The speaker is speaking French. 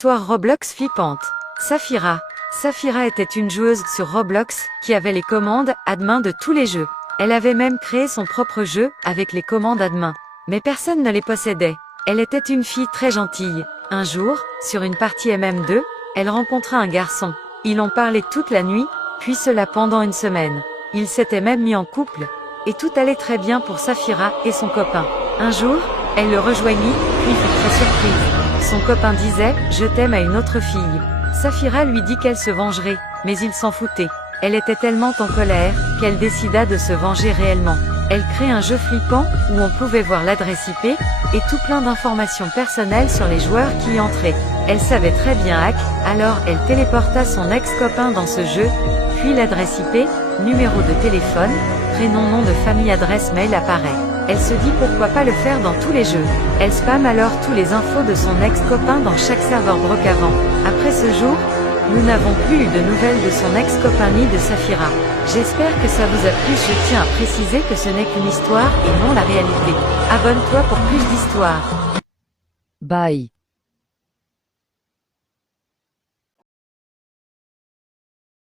Histoire Roblox flippante. Saphira. Saphira était une joueuse sur Roblox, qui avait les commandes à main de tous les jeux. Elle avait même créé son propre jeu, avec les commandes à main. Mais personne ne les possédait. Elle était une fille très gentille. Un jour, sur une partie MM2, elle rencontra un garçon. Ils ont parlé toute la nuit, puis cela pendant une semaine. Ils s'étaient même mis en couple. Et tout allait très bien pour Saphira et son copain. Un jour, elle le rejoignit, puis fut très surprise. Son copain disait « Je t'aime » à une autre fille. Saphira lui dit qu'elle se vengerait, mais il s'en foutait. Elle était tellement en colère, qu'elle décida de se venger réellement. Elle crée un jeu flippant, où on pouvait voir l'adresse IP, et tout plein d'informations personnelles sur les joueurs qui y entraient. Elle savait très bien hack, alors elle téléporta son ex-copain dans ce jeu, puis l'adresse IP, numéro de téléphone, prénom, nom de famille, adresse mail apparaît. Elle se dit pourquoi pas le faire dans tous les jeux. Elle spamme alors tous les infos de son ex-copain dans chaque serveur Brocavant. Après ce jour, nous n'avons plus eu de nouvelles de son ex-copain ni de Saphira. J'espère que ça vous a plu. Je tiens à préciser que ce n'est qu'une histoire et non la réalité. Abonne-toi pour plus d'histoires. Bye.